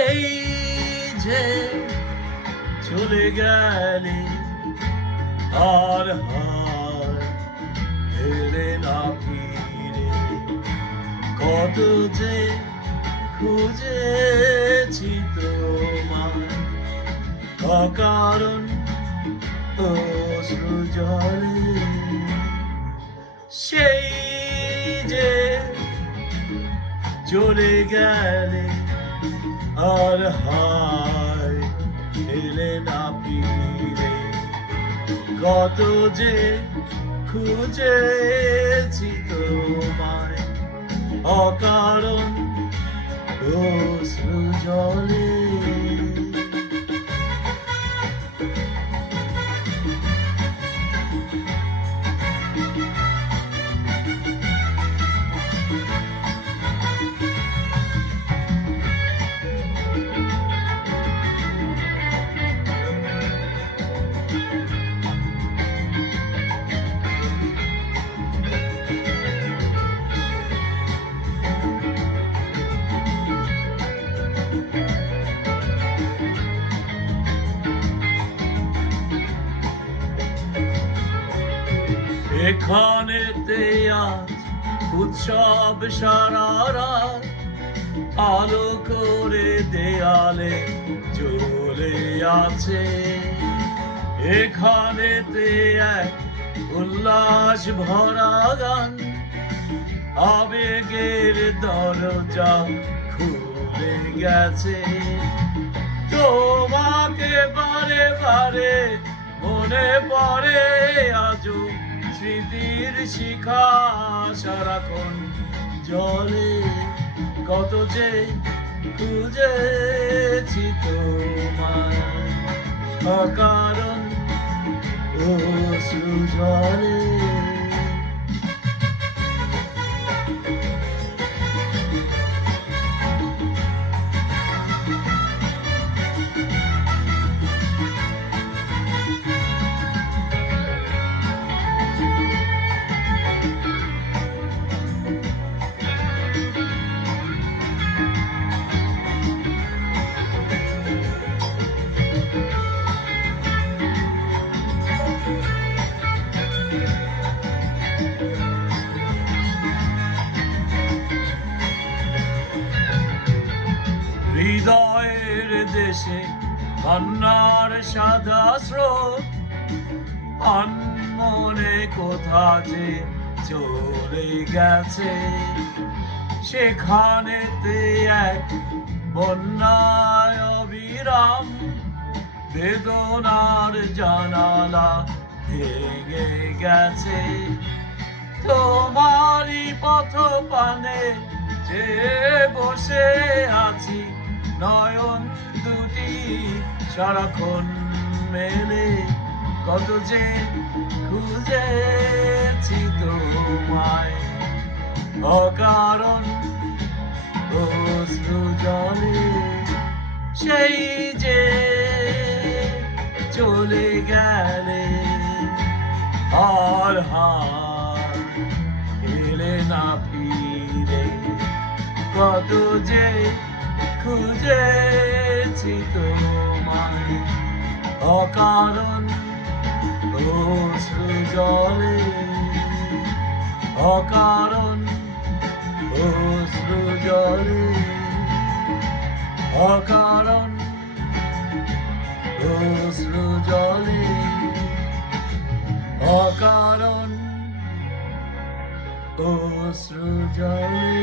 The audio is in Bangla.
সেই যে চলে গেলে আর হার ফেরে না ফিরে, কত যে খুঁজেছি তোমায় অকারণ অশ্রু জলে। সেই যে চলে গেলে আর হায় এলে না ফিরে, কত যে খুঁজেছি তোমায় অকারণ অশ্রু জলে। এখানেতে আজ উৎসব সারা রাত, আলো করে দেয়ালে জ্বলে আছে। এখানেতে এক উল্লাস ভরা গান, আবেগের দরজা খুলে গেছে। তোমাকে বারে বারে মনে পড়ে আজও, স্মৃতির শিখা সারাক্ষণ জলে, কত যে খুঁজেছি তোমায় অকারণ অশ্রু জলে। হৃদয়ের দেশে কন্যার সাদা স্রোত, আনমনে কোথা যে চলে গেছে। সেখানেতে এক বন্যায় অবিরাম, বেদনার জানালা ভেঙে গেছে। তোমারই পথ পানে যে বসে আছি, নয়ন দুটি সারাক্ষণ মেলে, কত যে খুঁজেছি তোমায় অকারণ অশ্রু জলে। সেই যে চলে গেলে আর হার এলে না ফিরে, কত যে খুঁজেছি তোমায় অকারণ অশ্রু জলে, অকারণ অশ্রু জলে, অকারণ অশ্রু জলে, অকারণ অশ্রু জলে।